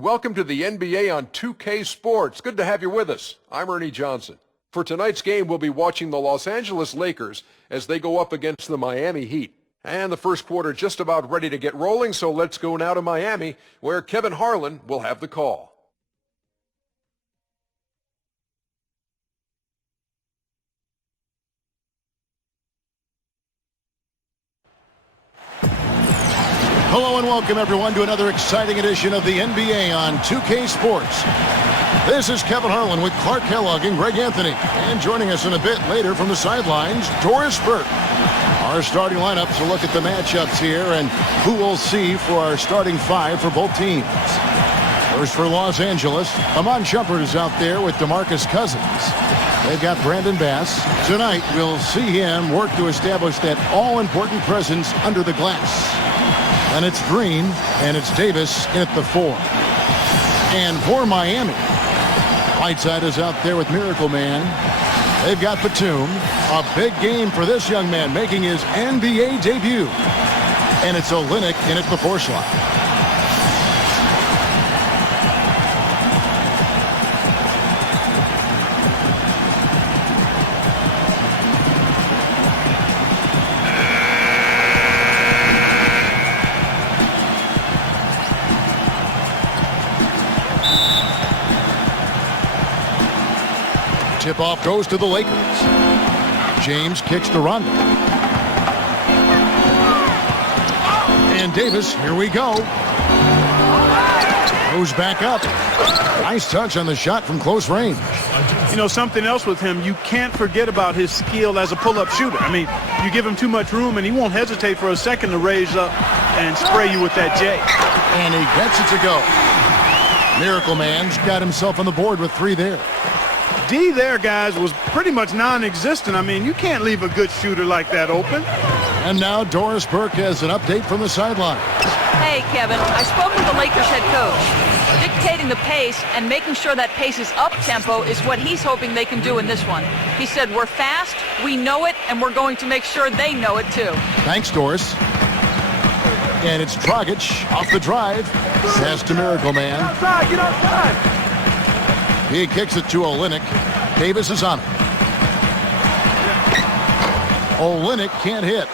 Welcome to the NBA on 2K Sports. Good to have you with us. I'm Ernie Johnson. For tonight's game, we'll be watching the Los Angeles Lakers as they go up against the Miami Heat. And the first quarter just about ready to get rolling, so let's go now to Miami, where Kevin Harlan will have the call. Hello and welcome everyone to another exciting edition of the NBA on 2K Sports. This is Kevin Harlan with Clark Kellogg and Greg Anthony. And joining us in a bit later from the sidelines, Doris Burke. Our starting lineups will look at the matchups here and who we'll see for our starting five for both teams. First for Los Angeles, Amon Shumpert is out there with DeMarcus Cousins. They've got Brandon Bass. Tonight we'll see him work to establish that all-important presence under the glass. And it's Green, and it's Davis in at the 4. And for Miami, Whiteside is out there with Miracle Man. They've got Batum. A big game for this young man making his NBA debut. And it's Olynyk in at the 4 slot. Tip-off goes to the Lakers. James kicks to Rondo. And Davis, here we go. Goes back up. Nice touch on the shot from close range. You know, something else with him, you can't forget about his skill as a pull-up shooter. I mean, you give him too much room, and he won't hesitate for a second to raise up and spray you with that J. And he gets it to go. Miracle Man's got himself on the board with 3 there. D there, guys, was pretty much non-existent. I mean, you can't leave a good shooter like that open. And now Doris Burke has an update from the sideline. Hey, Kevin, I spoke with the Lakers head coach. Dictating the pace and making sure that pace is up-tempo is what he's hoping they can do in this one. He said, we're fast, we know it, and we're going to make sure they know it too. Thanks, Doris. And it's Dragic off the drive. Pass to Miracle Man. Get outside. He kicks it to Olynyk. Davis is on it. Olynyk can't hit.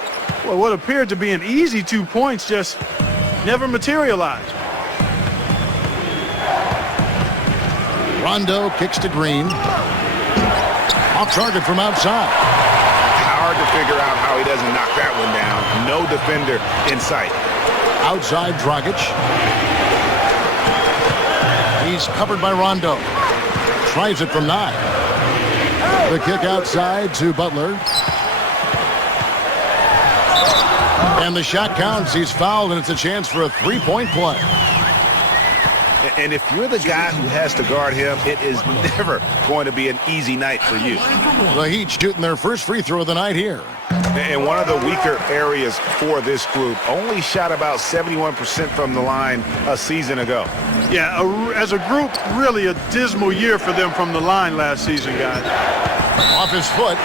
Well, what appeared to be an easy 2 points just never materialized. Rondo kicks to Green. Off target from outside. Hard to figure out how he doesn't knock that one down. No defender in sight. Outside Dragic. He's covered by Rondo. Tries it from 9. The kick outside to Butler. And the shot counts. He's fouled, and it's a chance for a 3-point play. And if you're the guy who has to guard him, it is never going to be an easy night for you. The Heat shooting their first free throw of the night here. And one of the weaker areas for this group, only shot about 71% from the line a season ago. Yeah, as a group, really a dismal year for them from the line last season, guys. Off his foot,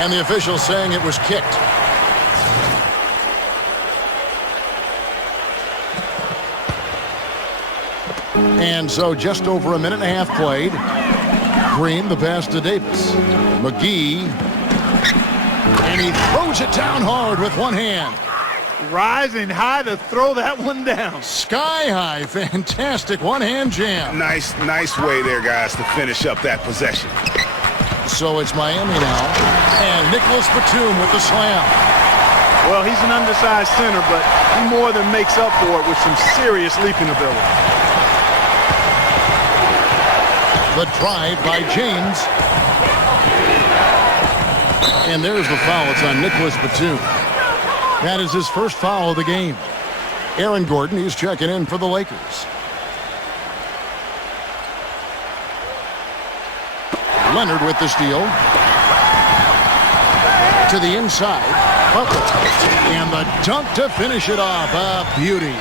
and the official saying it was kicked. And so just over a minute and a half played. Green, the pass to Davis. McGee. And he throws it down hard with one hand. Rising high to throw that one down. Sky high. Fantastic one-hand jam. Nice way there, guys, to finish up that possession. So it's Miami now. And Nicholas Batum with the slam. Well, he's an undersized center, but he more than makes up for it with some serious leaping ability. The drive by James. And there's the foul. It's on Nicholas Batum. That is his first foul of the game. Aaron Gordon, he's checking in for the Lakers. Leonard with the steal. To the inside. And the dunk to finish it off. A beauty.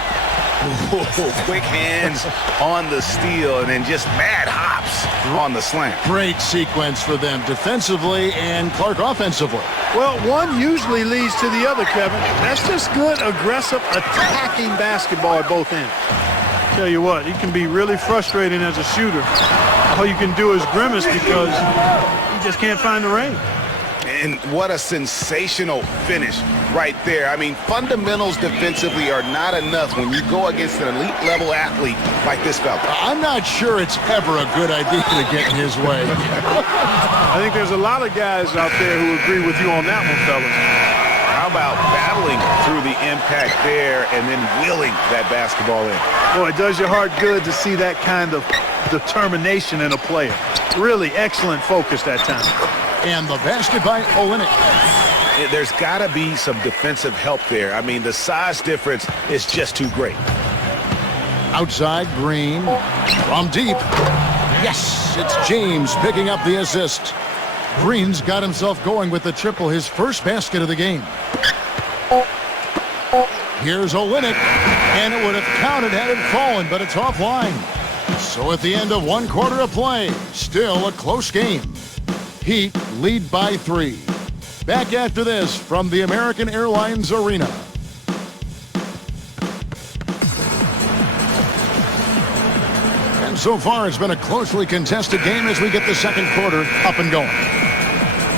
Whoa, quick hands on the steal and then just mad hops on the slam. Great sequence for them defensively and Clark offensively. Well, one usually leads to the other, Kevin. That's just good, aggressive, attacking basketball at both ends. Tell you what, he can be really frustrating as a shooter. All you can do is grimace because you just can't find the range. And what a sensational finish right there. I mean, fundamentals defensively are not enough when you go against an elite level athlete like this fella. I'm not sure it's ever a good idea to get in his way. I think there's a lot of guys out there who agree with you on that one, fellas. How about battling through the impact there and then willing that basketball in? Boy, it does your heart good to see that kind of determination in a player. Really excellent focus that time. And the basket by Olynyk. There's got to be some defensive help there. I mean, the size difference is just too great. Outside, Green. From deep. Yes, it's James picking up the assist. Green's got himself going with the triple, his first basket of the game. Here's Olynyk, and it would have counted had it fallen, but it's offline. So at the end of one quarter of play, still a close game. Heat lead by 3. Back after this from the American Airlines Arena. And so far it's been a closely contested game as we get the second quarter up and going.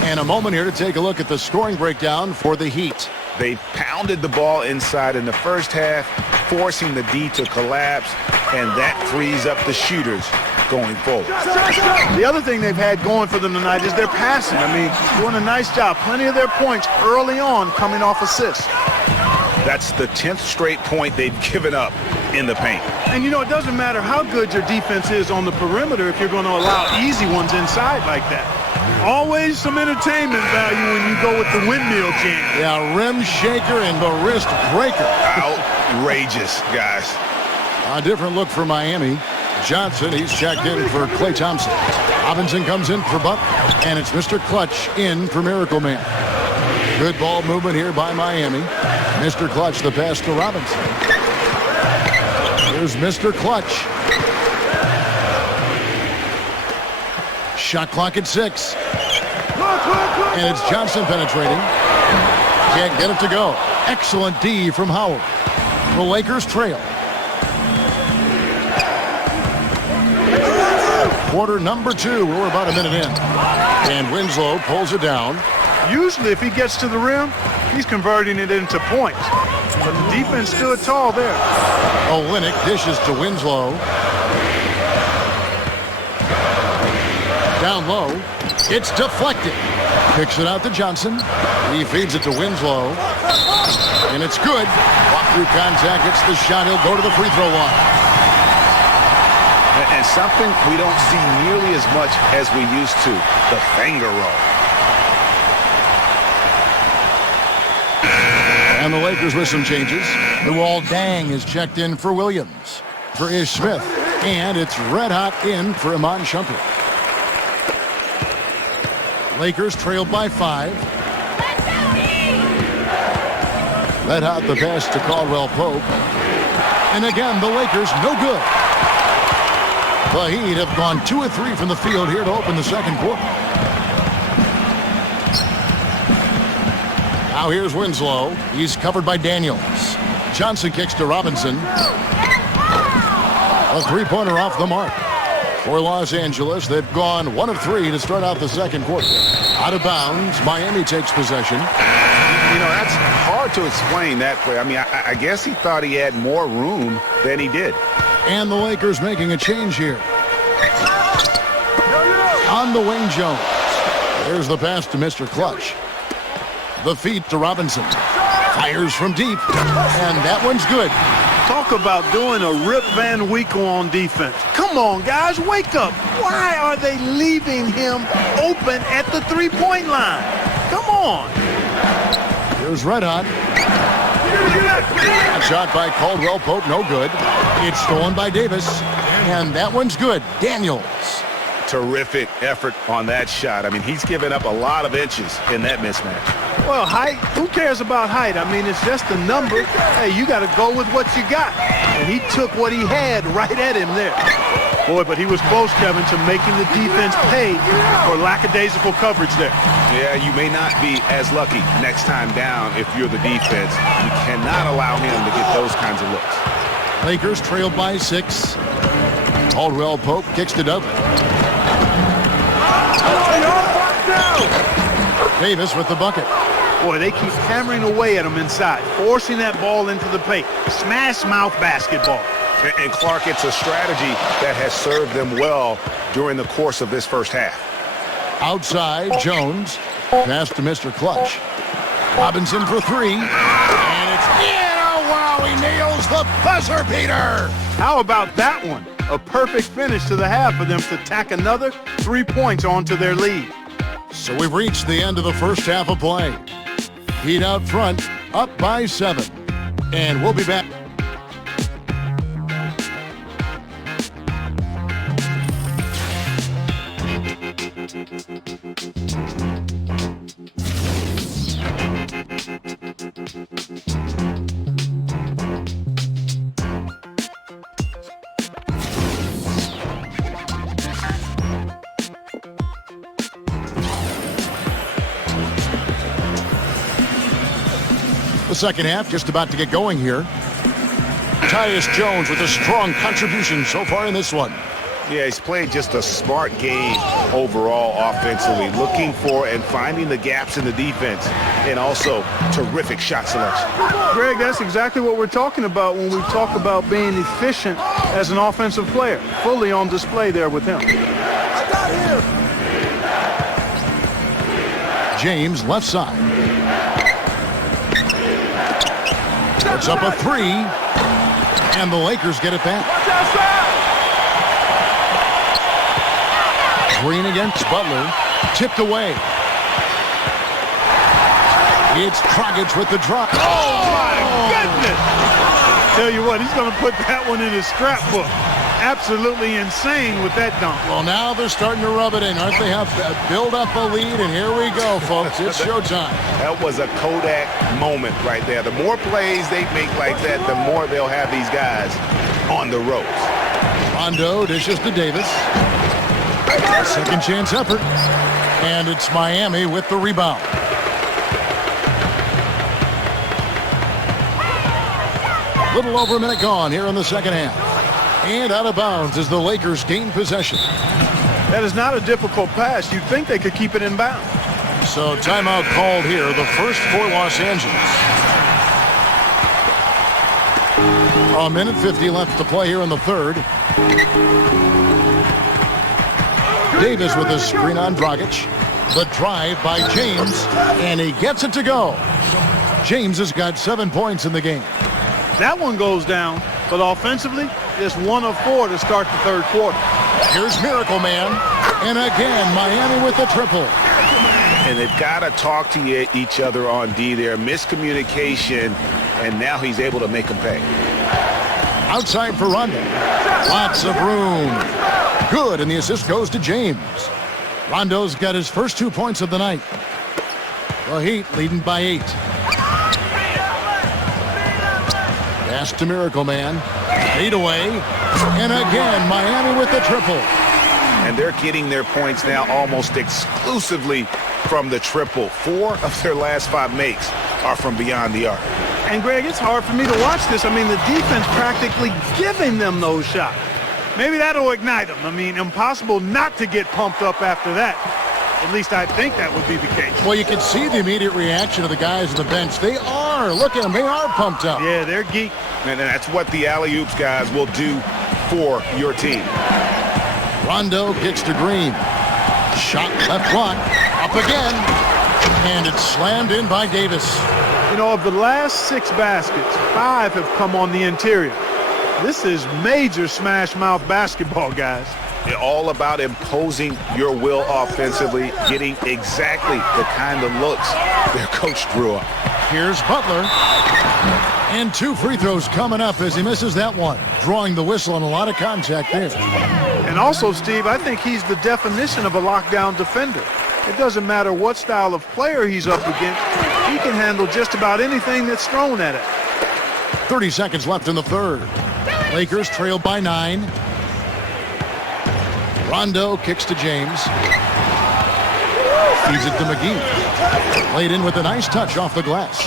And a moment here to take a look at the scoring breakdown for the Heat. They pounded the ball inside in the first half, forcing the D to collapse, and that frees up the shooters going forward. The other thing they've had going for them tonight is their passing. I mean, doing a nice job. Plenty of their points early on coming off assists. That's the 10th straight point they've given up in the paint. And, you know, it doesn't matter how good your defense is on the perimeter if you're going to allow easy ones inside like that. Always some entertainment value when you go with the windmill jam. Yeah, rim shaker and the wrist breaker. Outrageous, guys. A different look for Miami. Johnson, he's checked in for Klay Thompson. Robinson comes in for Buck, and it's Mr. Clutch in for Miracle Man. Good ball movement here by Miami. Mr. Clutch, the pass to Robinson. Here's Mr. Clutch. Shot clock at 6. And it's Johnson penetrating. Can't get it to go. Excellent D from Howard. The Lakers trail. Quarter number 2. We're about a minute in. And Winslow pulls it down. Usually if he gets to the rim, he's converting it into points. But the defense stood tall there. Olynyk dishes to Winslow. Down low. It's deflected. Picks it out to Johnson. He feeds it to Winslow. And it's good. Walk through contact. Hits the shot. He'll go to the free throw line. And something we don't see nearly as much as we used to, the finger roll. And the Lakers with some changes. Luol Deng is checked in for Williams. For Ish Smith. And it's red hot in for Iman Shumpert. Lakers trailed by 5. Red hot the pass to Caldwell Pope. And again, the Lakers no good. The Heat have gone 2 of 3 from the field here to open the second quarter. Now here's Winslow. He's covered by Daniels. Johnson kicks to Robinson. A three-pointer off the mark. For Los Angeles, they've gone 1 of 3 to start out the second quarter. Out of bounds, Miami takes possession. You know, that's hard to explain that play. I mean, I guess he thought he had more room than he did. And the Lakers making a change here. On the wing, Jones. There's the pass to Mr. Clutch. The feed to Robinson. Fires from deep. And that one's good. Talk about doing a Rip Van Winkle on defense. Come on, guys, wake up. Why are they leaving him open at the three-point line? Come on. Here's Red Hot. A shot by Caldwell Pope, no good. It's stolen by Davis. And that one's good. Daniels. Terrific effort on that shot. I mean, he's given up a lot of inches in that mismatch. Well, height, who cares about height? I mean, it's just a number. Hey, you got to go with what you got. And he took what he had right at him there. Boy, but he was close, Kevin, to making the defense pay for lackadaisical coverage there. Yeah, you may not be as lucky next time down if you're the defense. You cannot allow him to get those kinds of looks. Lakers trailed by 6. Caldwell Pope kicks to Dudley. Davis with the bucket. Boy, they keep hammering away at him inside, forcing that ball into the paint. Smash mouth basketball. And Clark, it's a strategy that has served them well during the course of this first half. Outside, Jones. Pass to Mr. Clutch. Robinson for 3. And it's in. Oh, wow, he nails the buzzer beater. How about that one? A perfect finish to the half for them to tack another 3 points onto their lead. So we've reached the end of the first half of play. Heat out front, up by 7. And we'll be back. The second half just about to get going here. Tyus Jones with a strong contribution so far in this one. Yeah, he's played just a smart game overall offensively, looking for and finding the gaps in the defense, and also terrific shot selection. Greg, that's exactly what we're talking about when we talk about being efficient as an offensive player. Fully on display there with him. James left side. Puts up a 3, and the Lakers get it back. Green against Butler, tipped away. It's Dragic with the drop. Oh, my goodness! Tell you what, he's going to put that one in his scrapbook. Absolutely insane with that dunk. Well, now they're starting to rub it in, aren't they? Have build up a lead, and here we go, folks. It's showtime. That was a Kodak moment right there. The more plays they make like that, the more they'll have these guys on the ropes. Rondo dishes to Davis. Second chance effort. And it's Miami with the rebound. Little over a minute gone here in the second half. And out of bounds as the Lakers gain possession. That is not a difficult pass. You'd think they could keep it in bounds. So timeout called here, the first for Los Angeles. A minute 50 left to play here in the third. Davis with a screen on Dragic. The drive by James, and he gets it to go. James has got 7 points in the game. That one goes down, but offensively, just 1 of 4 to start the third quarter. Here's Miracle Man, and again, Miami with the triple. And they've got to talk to each other on D there. Miscommunication, and now he's able to make them pay. Outside for Rondo. Lots of room. Good, and the assist goes to James. Rondo's got his first 2 points of the night. The Heat leading by 8. Pass to Miracle Man. 8 away. And again, Miami with the triple. And they're getting their points now almost exclusively from the triple. 4 of their last 5 makes are from beyond the arc. And, Greg, it's hard for me to watch this. I mean, the defense practically giving them those shots. Maybe that'll ignite them. I mean, impossible not to get pumped up after that. At least I think that would be the case. Well, you can see the immediate reaction of the guys on the bench. They are. Look at them. They are pumped up. Yeah, they're geek. And that's what the alley-oops guys will do for your team. Rondo kicks to Green. Shot left block. Up again. And it's slammed in by Davis. You know, of the last 6 baskets, 5 have come on the interior. This is major smash mouth basketball, guys. It's all about imposing your will offensively, getting exactly the kind of looks their coach drew up. Here's Butler. And 2 free throws coming up as he misses that one. Drawing the whistle and a lot of contact there. And also, Steve, I think he's the definition of a lockdown defender. It doesn't matter what style of player he's up against. He can handle just about anything that's thrown at him. 30 seconds left in the third. Lakers trail by 9. Rondo kicks to James. Feeds it to McGee. Laid in with a nice touch off the glass.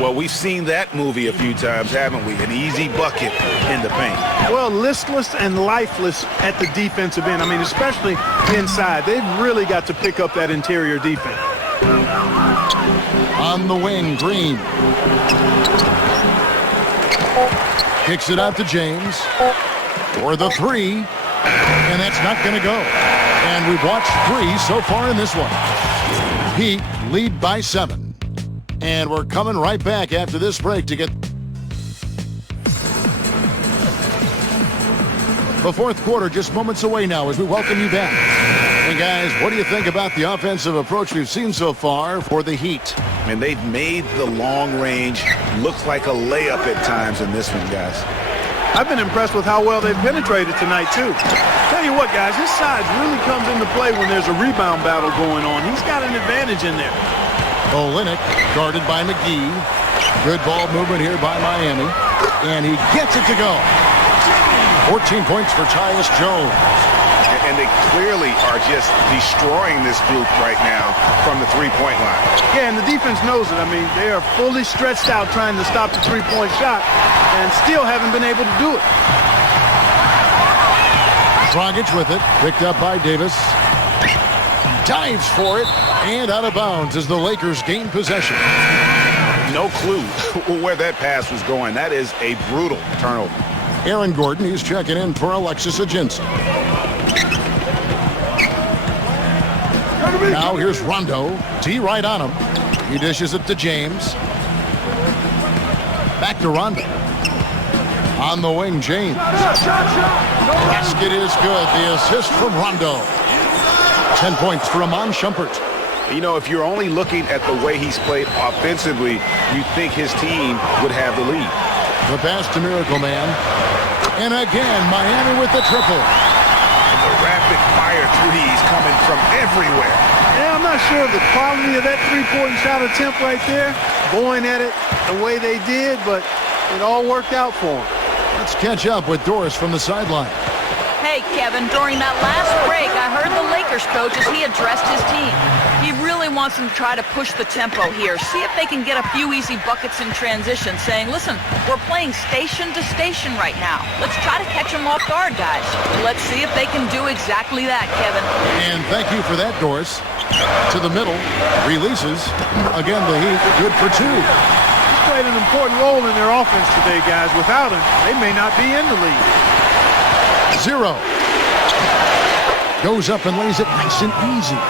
Well, we've seen that movie a few times, haven't we? An easy bucket in the paint. Well, listless and lifeless at the defensive end. I mean, especially inside. They've really got to pick up that interior defense. On the wing, Green. Kicks it out to James for the three, and that's not going to go. And we've watched 3 so far in this one. Heat lead by 7. And we're coming right back after this break to get the fourth quarter just moments away now as we welcome you back. And guys, what do you think about the offensive approach we've seen so far for the Heat? And they've made the long range look like a layup at times in this one, guys. I've been impressed with how well they've penetrated tonight, too. Tell you what, guys, his size really comes into play when there's a rebound battle going on. He's got an advantage in there. Olynyk guarded by McGee. Good ball movement here by Miami. And he gets it to go. 14 points for Tyus Jones. And they clearly are just destroying this group right now from the three-point line. Yeah, and the defense knows it. I mean, they are fully stretched out trying to stop the three-point shot and still haven't been able to do it. Dragic with it, picked up by Davis. Dives for it, and out of bounds as the Lakers gain possession. No clue where that pass was going. That is a brutal turnover. Aaron Gordon, he's checking in for Alexis Ajinci. Now here's Rondo. T right on him. He dishes it to James. Back to Rondo. On the wing, James. Basket is good. The assist from Rondo. 10 points for Iman Shumpert. You know, if you're only looking at the way he's played offensively, you think his team would have the lead. The pass to Miracle Man. And again, Miami with the triple. And the rapid-fire threes coming from everywhere. Yeah, I'm not sure of the quality of that three-point shot attempt right there, going at it the way they did, but it all worked out for them. Let's catch up with Doris from the sideline. Hey, Kevin, during that last break, I heard the Lakers coach as he addressed his team. He really wants them to try to push the tempo here, see if they can get a few easy buckets in transition, saying, listen, we're playing station to station right now. Let's try to catch them off guard, guys. Let's see if they can do exactly that, Kevin. And thank you for that, Doris. To the middle, releases. Again, the Heat, good for 2. He's played an important role in their offense today, guys. Without him, they may not be in the league. 0. Goes up and lays it nice and easy.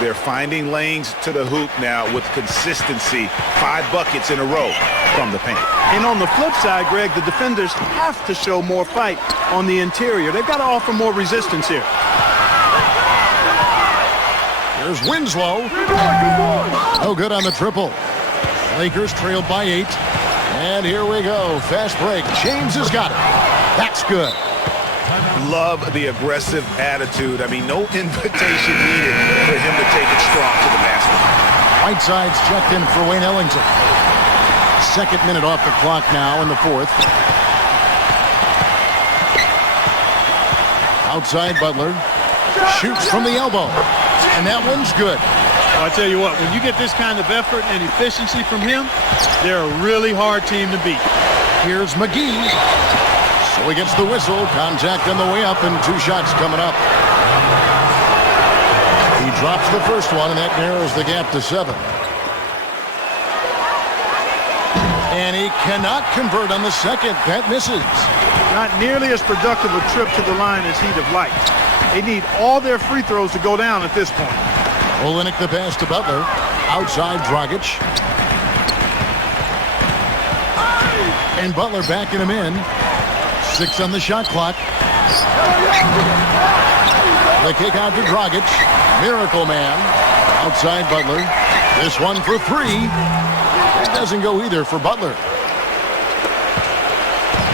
They're finding lanes to the hoop now with consistency. 5 buckets in a row from the paint. And on the flip side, Greg, the defenders have to show more fight on the interior. They've got to offer more resistance here. There's Winslow. No good on the triple. Lakers trailed by 8. And here we go. Fast break. James has got it. That's good. Love the aggressive attitude. I mean, no invitation needed for him to take it strong to the basket. Whiteside's checked in for Wayne Ellington. Second minute off the clock now in the fourth. Outside Butler. Shoots from the elbow. And that one's good. Well, I tell you what, when you get this kind of effort and efficiency from him, they're a really hard team to beat. Here's McGee. So he gets the whistle. Contact on the way up and 2 shots coming up. He drops the first one, and that narrows the gap to 7. And he cannot convert on the second. That misses. Not nearly as productive a trip to the line as he'd have liked. They need all their free throws to go down at this point. Olynyk the pass to Butler. Outside Dragic. And Butler backing him in. 6 on the shot clock. The kick out to Dragic. Miracle Man. Outside Butler. This one for 3. It doesn't go either for Butler.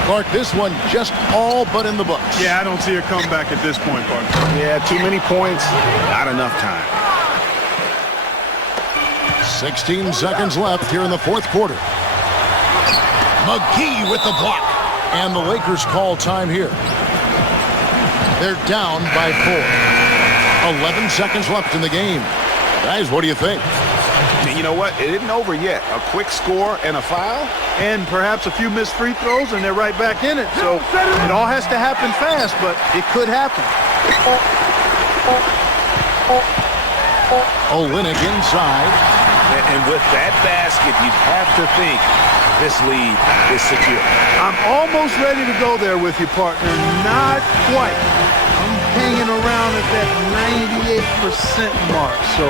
Clark, this one just all but in the books. Yeah, I don't see a comeback at this point, partner. Yeah, too many points, not enough time. 16 seconds left here in the fourth quarter. McGee with the block. And the Lakers call time here. They're down by 4. 11 seconds left in the game. Guys, what do you think? You know what? It isn't over yet. A quick score and a foul. And perhaps a few missed free throws, and they're right back in it. So it all has to happen fast, but it could happen. Olynyk inside. And with that basket, you have to think this lead is secure. I'm almost ready to go there with you, partner. Not quite. I'm hanging around at that 98% mark. So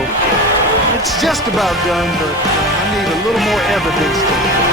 it's just about done, but I need a little more evidence to